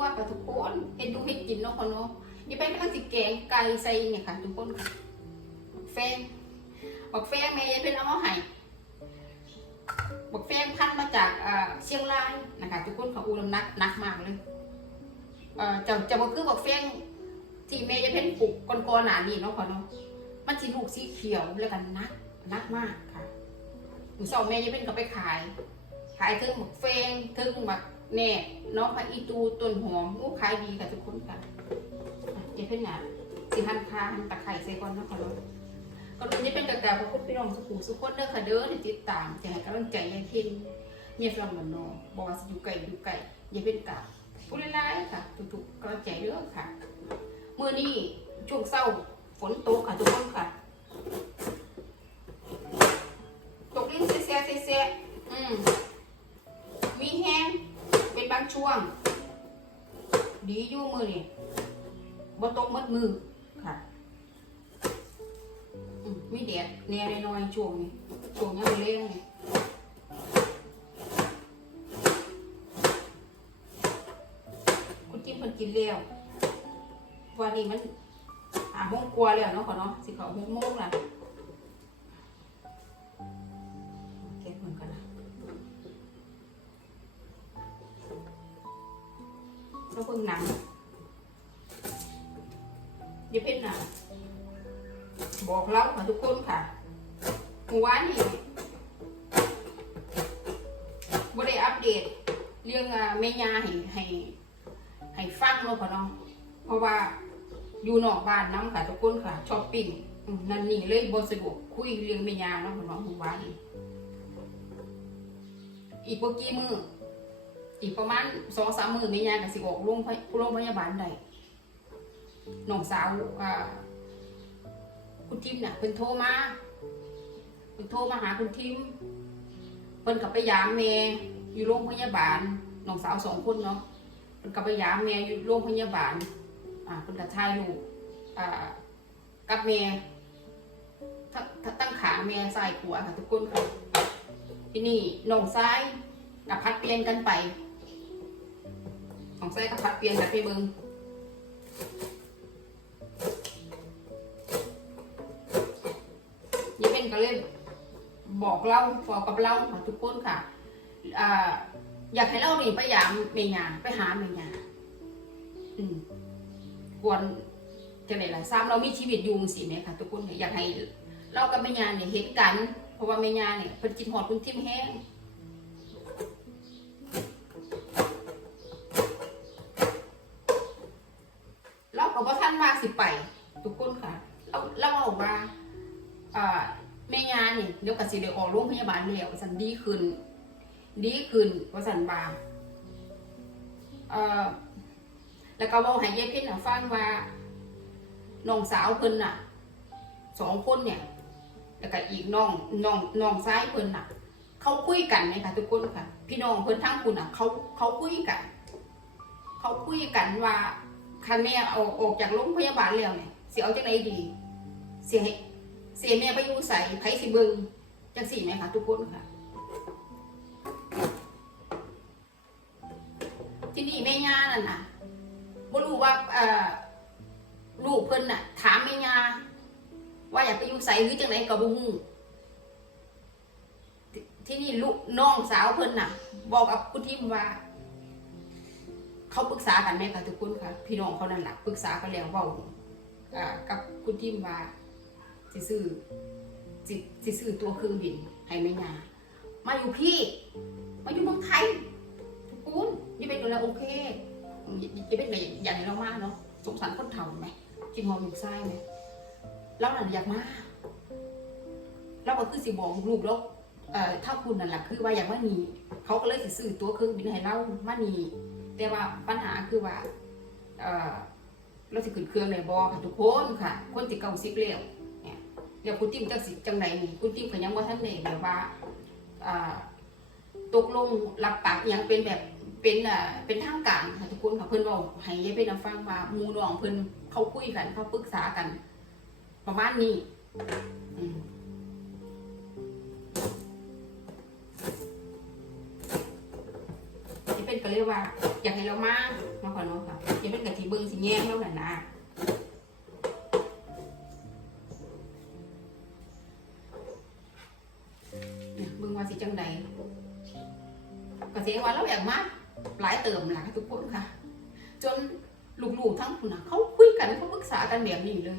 วค่ะทุกคนเห็นดูเห็นกินเนาะคนเนาะยายเพชรกำลังสิแกงไก่ใส่เนี่ยค่ะทุกคนบักแฟงบักแฟงแม่ยายเพชรเอามาให้บักแฟงพันมาจากเชียงรายนะคะทุกคนเขาอูน้ำหนักหนักมากเลยเออจะจะบอกคือบักแฟงที่แม่ยายเพชรปลูกก่อนๆหนานี่เนาะคนเนาะมันสีลูกสีเขียวแล้วกันนักนักมากค่ะหนูสองแม่ยังเป็นก็ไปขาย ขายถึงหมกเฟงถึงหมัก แนบน้องพระอีตูต้นหอมโอ้ขายดีค่ะทุกคนค่ะอะเจ๊เพิ่นน่ะสิหันคาหันตะไคร้ใส่ก่อนนะคะเนาะก็รู้นี่เป็นกระดาษของคุณพี่น้องสุขุมสุขคนเด้อค่ะเด้อที่ติดตามจะให้กำลังใจยายเพ็ญเมียฝรั่งมันนอบอกว่าสิอยู่ไกลอยู่ไกลยายเพ็ญกะผู้หลายๆค่ะทุกๆกำลังใจเด้อค่ะเมื้อนี้ช่วงเช้าฝนตกค่ะทุกคนค่ะตกลิ้นเสียเสียเสียอืมแห้งเป็นบาง ช่วง ดีอยู่มือนี่บ่ตกหมัดมือค่ะอืมมีแดดแน่น้อยๆช่วงนี้ช่วงยังเล่งนี่คุณกินเพิ่นกินแล้ววันนี้มันหาโมงกว่าแล้วเนาะขอเนาะสิเขาหกโมงละ เราเพิ่งหนังเดี๋ยวเพชรนะบอกเล่าค่ะทุกคนค่ะเมื่อวานนี่บ่ได้อัปเดต เรื่องแม่ยาให้ให้ให้ฟังเนาะค่ะเนาะเพราะว่าอยู่นอกบ้านน้ำค่ะทุกคนค่ะช้อปปิ้งนั่นนี่เลยบ่สะดวกคุยเรื่องแม่ยาเนาะค่ะเนาะเมื่อวานนี้อีกบ่กี่มือ อีกประมาณสองสามมือแม่ยายก็สิออกโรงพยโรงพยาบาลได้น้องสาวอ่าคุณทิมน่ะเพิ่นโทรมาเพิ่นโทรมาหาคุณทิมเพิ่นกับไปยามแม่อยู่โรงพยาบาลน้องสาวสองคนเนาะเพิ่นกับไปยามแม่อยู่โรงพยาบาลอ่าเพิ่นก็ถ่ายรูปอ่ากับแม่ทั้งทั้งตั้งขาแม่ใส่ขวาค่ะทุกคนค่ะที่นี่น้องซ้ายกับพัดเปลี่ยนกันไป น้องซ้กับพัดเปลี่ยนกันไปเบิงยี่เป็นก็เล่นบอกเล่าบอกกับเล่าค่ะทุกคนค่ะอ่าอยากให้เล่านี่ไปยามเมียาไปหาเมียาอืมกวนจะไหนล่ะซ้ำเรามีชีวิตอยู่สิเนี่ยค่ะทุกคนอยากให้เรากับเมียาเนี่ยเห็นกัน เพราะว่าแม่ยาเนี่ยเพิ่นกินหอดคุณทิมแห้ง สิไป ทุกคนค่ะเราเราบอกว่าแม่ยานี่เดี๋ยวก็สิได้ออกโรงพยาบาลแล้วสันดีขึ้น ดีขึ้นว่าสันบาแล้วก็บอกให้ยายเพ็ญน่ะฟังว่าน้องสาวเพิ่นน่ะสองคนเนี่ย แล้วก็อีกน้องน้องน้องซ้ายเพิ่นน่ะ เขาคุยกันไหมคะทุกคนค่ะ พี่น้องเพิ่นทั้งคุณอะ เขาเขาคุยกัน เขาคุยกันว่า คันแม่เอาออกจากโรงพยาบาลแล้วเนี่ยสิเอาจังไดดีเสียเสียแม่ไปอยู่ใส่ไผสิเบิงจังสี่ไหมคะทุกคนค่ะ ที่นี่แม่ย่านั่นน่ะบ่รู้ว่าเอ่อลูกเพิ่นน่ะ ถามแม่ย่าว่าอยากไปอยู่ใส่หรือจังไหนกับบุ้งที่นี่ลูกน้องสาวเพิ่นน่ะ บอกกับคุณทิมว่า เขาปรึกษากันไหมคะทุกคนคะพี่น้องเขานั่นแหละปรึกษากันแล้วว่ากับคุณทิมว่าสิซื้อสิสิซื้อตัวเครื่องบินให้แม่ยามาอยู่พี่ มาอยู่เมืองไทยทุกคนยังเป็นกันแล้วโอเคยังเป็นเลยอย่างไรเรามาเนาะสงสารคนเฒ่าไหมจิงหอมลูกไส้ไหมเราหนันอยากมาเราก็คือสิบอกลูกแล้วเอ่อถ้าคุณนั่นแหละคือว่าอยากมานีเขาก็เลยสิซื้อตัวเครื่องบินให้เรามานี แต่ว่าปัญหาคือว่าเออเราสิขึ้นเครื่องในบอค่ะทุกคนค่ะ คนที่เก่าสิบแล้วเนี่ยเดี๋ยวคุณติ้มจังสิจังไหนนี่คุณติ้มก็ยังว่าท่านเองแบบว่าอ่าตกลงรับปากยังเป็นแบบเป็นอ่าเป็นทางการค่ะทุกคนค่ะเพิ่อนบอกให้ยายเป็นฟังว่ามูน้องเพิ่อนเขาคุยกันเขาปรึกษากัน ประมาณนี้อืม ก็เลยว่าอยากให้เรามาเนาะค่ะเนาะค่ะอย่าเป็นกะทิเบิ่งสิแย่งแล้วน่ะนะเนี่ยเบิ่งว่าสิจังใดก็เสียว่าเราอยากมาหลายเติมหลายทุกคนค่ะ จนลูกๆทั้งคุณน่ะเขาคุยกันเขาปรึกษากันแบบนี้เลย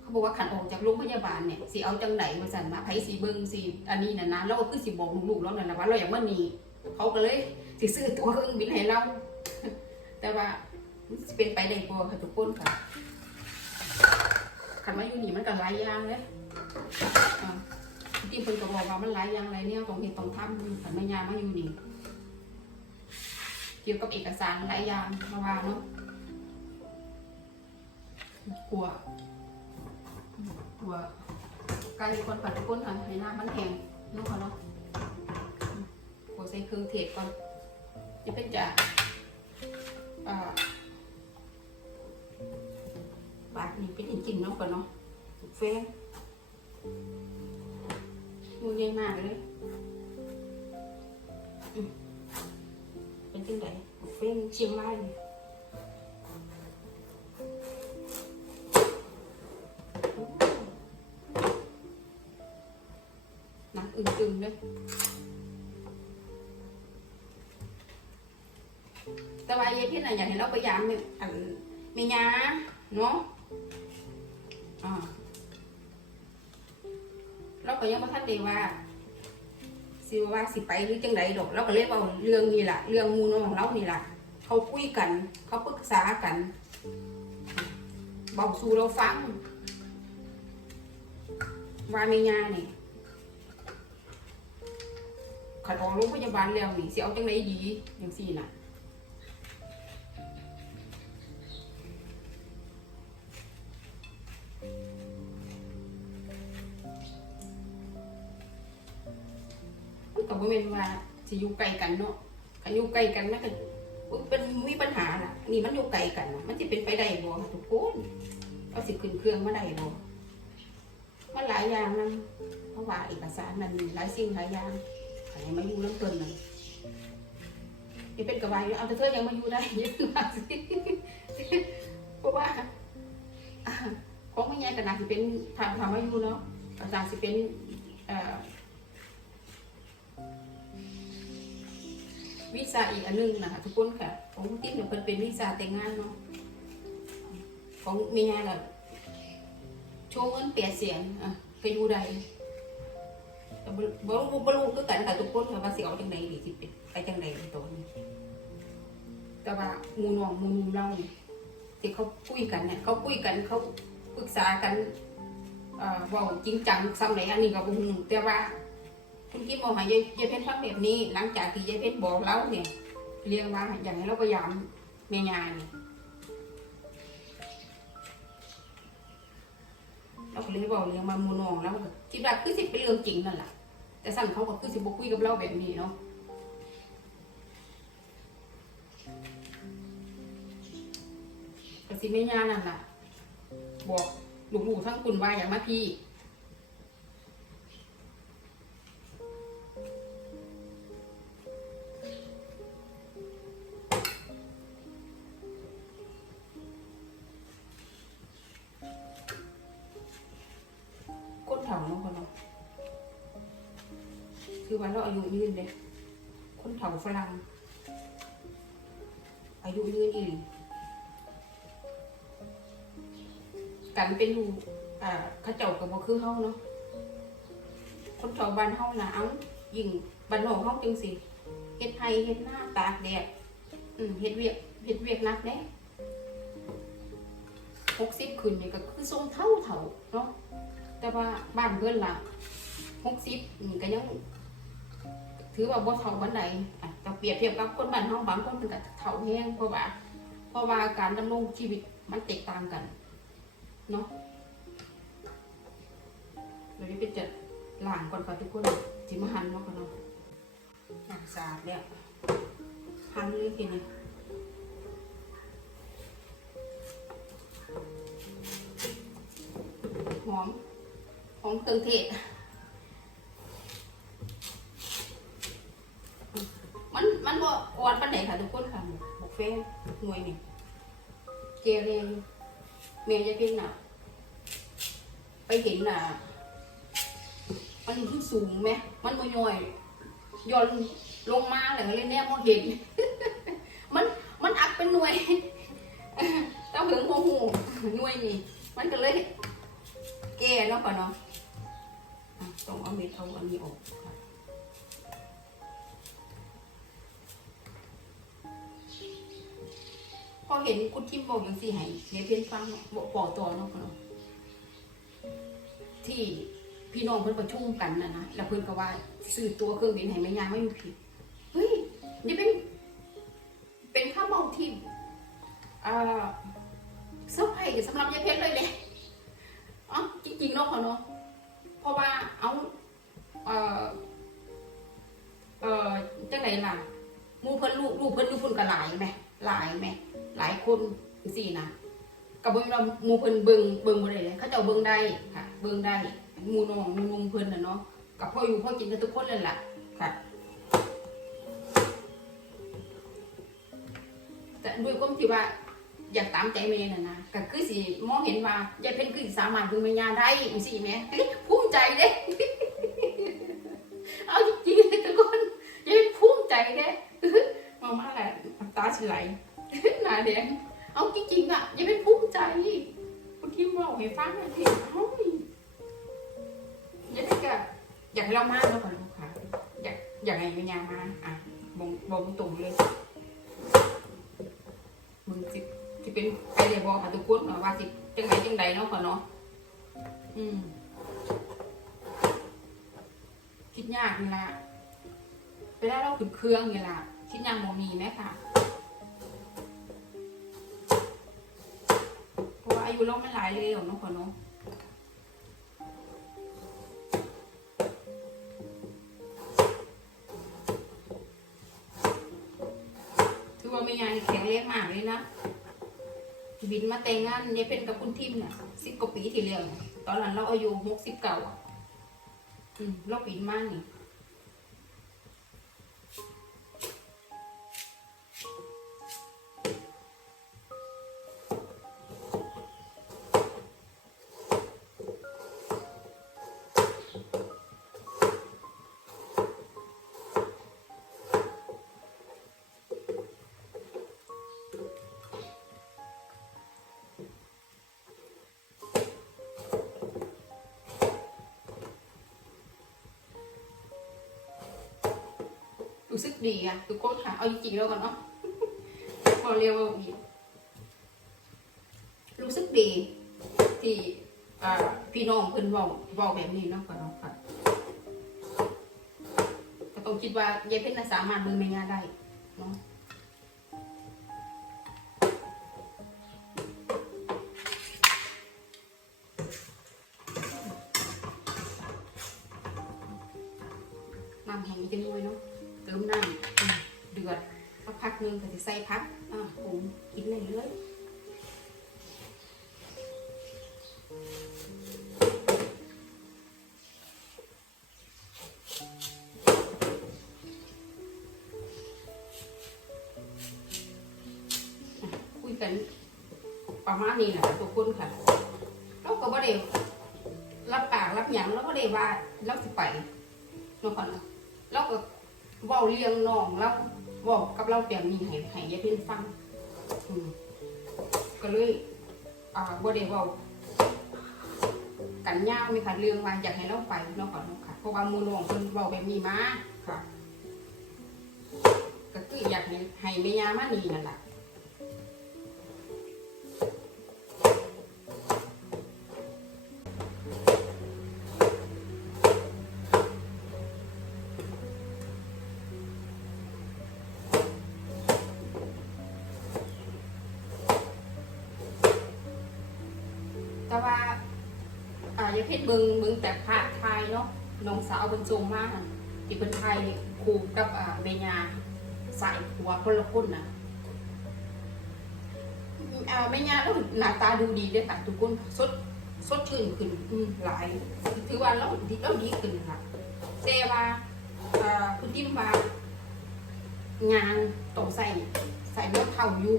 เขาบอกว่าขันออกจากโรงพยาบาลเนี่ยสิเอาจังไหนมาสั่นมาไผสีเบิงสีอันนี้นะนะแล้วก็คือสิบอกลูกๆแล้วนั่นแหละว่าเราอยากมานีเขาก็เลย สิซื้อตัวเครื่องบินให้เรา แต่ว่าเป็นไปได้บ่ค่ะทุกคนค่ะขันมาอยู่นี่มันก็หลายอย่างเลยที่เพิ่นก็บอกว่ามันหลายอย่างหลายเนี่ยต้องเห็นต้องทำขันมายามาอยู่นี่เกี่ยวกับเอกสารหลายอย่างมาว่าเนาะกลัวตัวไก่ก่อนปัดทุกคนค่ะให้น้ำมันแห้งเนาะค่ะเนาะกดใส่เครื่องเทศก่อน จะเป็นจะอ่าบาทนี่เป็นกินเน อยากให้เราพยายามนี่ยอันเมียาเนาะอ่าเราก็ยังไม่ทันได้ว่าสิว่าสิไปหรือจังไดดอกเราก็เลยเอาเรื่องนี้ล่ะ เรื่องมูน้องของเรานี่ล่ะ เขาคุยกัน เขาปรึกษากันเบาสู่เราฟัง ว่าเมียานี่ขันออกโรงพยาบาลแล้วนี่สิเอาจังไดดีอย่างสี่น่ะ ก็บ่แม่นว่าสิอยู่ไกลกันเนาะคันอยู่ไกลกันมันก็เป็นมีปัญหาน่ะ นี่มันอยู่ไกลกัน มันสิเป็นไปได้บ่ทุกคนเอาสิขึ้นเครื่องมาได้บ่มันหลายอย่างนะเพราะว่าเอกสารมันหลายสิ่งหลายอย่างให้มาอยู่น้ำเกินนึ่งนี่เป็นกระบายเอาแต่เธอยังมาอยู่ได้เยอะมาสิเพราะว่าของไม่ใหญ่กระดาสิเป็นทำทำมาอยู่เนาะกระดาษสิเป็นเอ่อ วีซ่าอีกอันหนึงนะคะทุกคนค่ะของติ๊กเนี่ยเพิ่นเป็นวีซ่าแต่งงานเนาะของเมียก็โชว์เงินเปียเสียงอะก็อยู่ได้แต่บ่รู้บ่รู้คือกันค่ะทุกคนค่ะว่าสิเอาจังไดดีสิไปจังไดในตัวนี้แต่ว่ามูน้องมู่นุ่มเรานี่ที่เขาคุยกันเนี่ยเขาคุยกันเขาปรึกษากันเอ่อว้าจริงจังซ้ำไหนอันนี้ก็บ่ฮู้แต่ว่า คุณกิ๊บบอกให้ยายยายเพชรฟังแบบนี้ หลังจากที่ยายเพชรบอกเราเนี่ยเรียกว่าอย่างให้เราพยายามแม่ยานี่เราก็เลยบอกเรื่องมามูนองแล้วคิดว่าคือสิเป็นเรื่องจริงนั่นแหละแต่สั่งเขาก็คือสิบคุยกับเราแบบนี้เนาะกสิไม่ยานั่นแหละบอกหลูกๆทั้งคุณว่าอย่างมาพี่ ยุยืนเลยคนเฒ่าฝรั่งอายุยืนอีหลีกันเป็นลูอ่าข้าเจ้ากับบ่คือเฮาเนาะคนเฒ่าบ้านเฮาน่ะเอายิ่งบ้านนอกเฮาจังสิเฮ็ดไห้เฮ็ดหน้าตากแดดอืมเฮ็ดเวียกเฮ็ดเวียกหนักเด้หกสิบขึ้นนี่ก็คือทรงเท่าเฒ่าเนาะแต่ว่าบ้านเพิ่นละหกสิบนี่ก็ยัง ถือว่าบ่เท่าบันไดอะแต่เปรียบเทียบกับคนบ้านเฮาบางคนมันก็เท่าแห้งเพราะว่า เพราะว่าการดำรงชีวิตมันแตกต่างกันเนาะเดี๋ยวนี้เป็นจะล้างก่อนค่ะทุกคนสิมาหั่นเนาะกันเนาะอะสะอาดแล้วหั่นเลยทีนี้หอมหอมเครื่องเทศ มันมันบ่อ่อนปานไหนค่ะทุกคนค่ะบอกเฟนหน่วยนี่เกเรอยู่เมย์จะเป็นน่ะไปเห็นน่ะมันขึ้นสูงไหมมันบ่ย่อยย่อนลงมาแล้วก็เลยแนบมองเห็น มันมันอักเป็นหน่วยต้าถึงหัวหูหน่วยนี่ มันก็เลยแก่เนาะก่อนเนาะอะต้องเอาเม็ดเอาอันนี้ออก อเห็นคุณทิมบอกอย่างสี่ให้เดี๋ยวเพียนฟังบอกบอต่อเนาะก่อนเนาะที่พี่น้องเพิ่นประชุมกันนะนะแล้วเพิ่นก็ว่าซื้อตัวเครื่องบินให้แม่ยาไม่มีผิดเฮ้ยนี่เป็น เพิ่นเบิ่งเบิ่งบ่ได้เลยเขาเจ้าเบิ่งได้ค่ะ เบิ่งได้หมูน้องหมูนุ่มเพิ่นน่ะเนาะกับพ่ออยู่พ่อกินกันทุกคนเลยล่ะค่ะแต่ด้วยความที่ว่าอยากตามใจแม่น่ะนะก็คือสิมองเห็นว่ายายเพ็ญคือสามารถดูแม่ยาได้จังซี่แม่ภูมิใจเด้เอาจริงๆเลยทุกคนยายภูมิใจเด้มามาแหละตาสิไหลหน้าแดงเอาจริงๆอะยายเป็นภูมิใจ คุณที่บอกให้ฟังนะที่เฮ้ยยายเป็นก็อยากให้เรามาแล้วก่อนลูกค่ะอยากอยากให้แม่ยามาอะบอกบอกตรงๆเลยมึงสิสิเป็นใครเรียบอกค่ะทุกคนเนาะว่าสิจังไดจังใดเนาะพ่อเนาะอืมคิดยากนี่ละไปได้เราขึ้นเครื่องนี่ล่ะคิดยากโมมีไหมค่ะ ยุเราไม่หลายเลยเนาะพ่อเนาะถือว่าไม่ยายแข็งแรงมากเลยนะบินมาแต่งงานยายเป็นกับคุณทิมเนี่ยสิบกว่าปีที่แล้วเนี่ยตอนนั้นเราอายุหกสิบเก้าอะอืมเราบินมากนี่ รู้สึกดีอะทุกคนค่ะ เอาจริงๆแล้วกันเนาะพอเรียกว่าดีรู้สึกดีที่พี่น้องเพิ่นเว้าเว้าแบบนี้เนาะก่อนเนาะค่ะก็ต้องคิดว่ายายเพ็ญน่ะสามารถมือไม่งานได้เนาะน้ำแห้งจังเลยเนาะ ติมน้ำเดือดสักพักหนึงก็จะใส่พักอ่าผมกินเลยเลยคุยกันประมาณนี้แหละทุกคนค่ะเราก็บ่ได้รับปากรับหยังเราก็ได้ว่าเราสิไปเนาะค่ะเนาะเราก็ เว้าเลี้ยงน้องแล้วเว้ากับเราเตียงมีให้ให้ยายเพิ่นฟังอืมก็เลย อ่าบ่ได้เว้ากันยาวไหมค่ะเรื่องว่าอยากให้เราไปเนาะก่อนเนาะค่ะเพราะว่ามูน้องเพิ่นเว้าแบบนี้มาค่ะ ก็คืออยากให้ให้แม่ยามานี่นั่นแหละ แต่ว่าอ่าอย่าเพิ่งเบิงเบิงแต่ภาพไทยเนาะน้องสาวเป็นทรงมากที่เป็นไทยคู่กับอ่าเมญาสายหัวคนละคนนะอ่าเมญาแล้วหน้าตาดูดีเด้อค่ะทุกคนสดสดชื่นขึ้นอืมหลายถือว่าเราดีเราดีขึ้นค่ะแต่ว่าอ่าคุณทิมว่ายางต้องใส่ใส่รถเท่าอยู่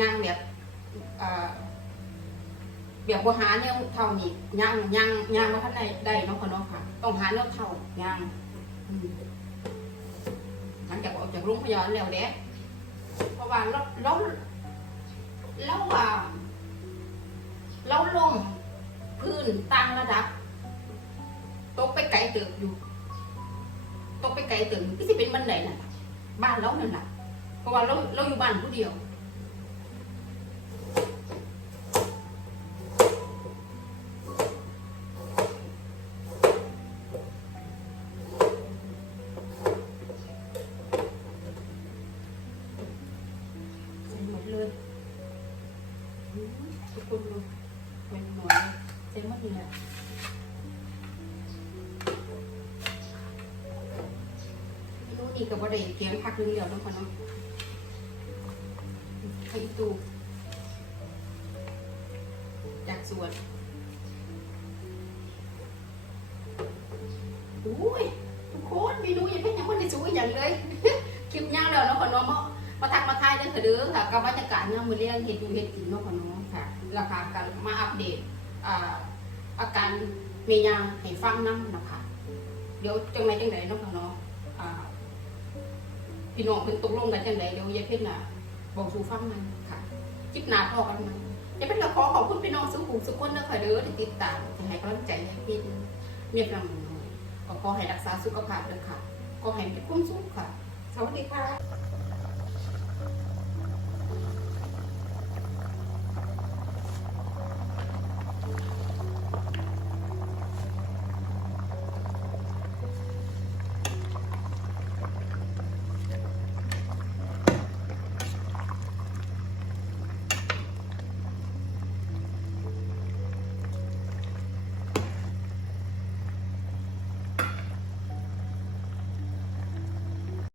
ยางแบบอ่อ แบบบ่หาเนี่ยเท่านี่ยางยางยางมาท่านใดได้เนาะค่ะเนาะค่ะ ต้องหาเนี่ยเท่ายางหลังจากออกจากโรงพยาบาลแล้วเด้เพราะว่าเราเราเราว่า เราลงพื้นต่างระดับตกไปไกลเติบอยู่ตกไปไกลเติบก็จะเป็นบันไดน่ะบ้านเรานั่นแหละเพราะว่าเราเราอยู่บ้านผู้เดียว เตรียมพักนึงเดียวแล้วคนเนาะไข่ตูจากสวนอุ้ยทุกคนเมนูยังไม่ยังไม่ได้สูงอย่างเลยคลิปยาวแล้วเนาะคนเนาะมาทักมาทายเด้อค่ะเด้อค่ะกับบรรยากาศเนี่ยามมือเลี้ยงเห็ดอยู่เห็ดกินเนาะค่ะเนาะค่ะราคากันมาอัปเดตอาการเมียาให้ฟังน้ำนะคะเดี๋ยวจังไรจังไรเนาะค่ะเนาะ พี่น้องเพิ่นตกลงกันจังไดเดี๋ยวยายเพิ่นน่ะบอกสู่ฟังมันค่ะคลิปหน้าพอกันมันยายเพิ่นก็ขอขอบคุณพี่น้องสุขุมสุขคนเด้อค่ะเด้อที่ติดตามที่ให้กำลังใจยายเพิ่นเมียกำลังน้อยก็ขอให้รักษาสุขภาพเด้อค่ะขอให้มีความสุขค่ะ สวัสดีค่ะ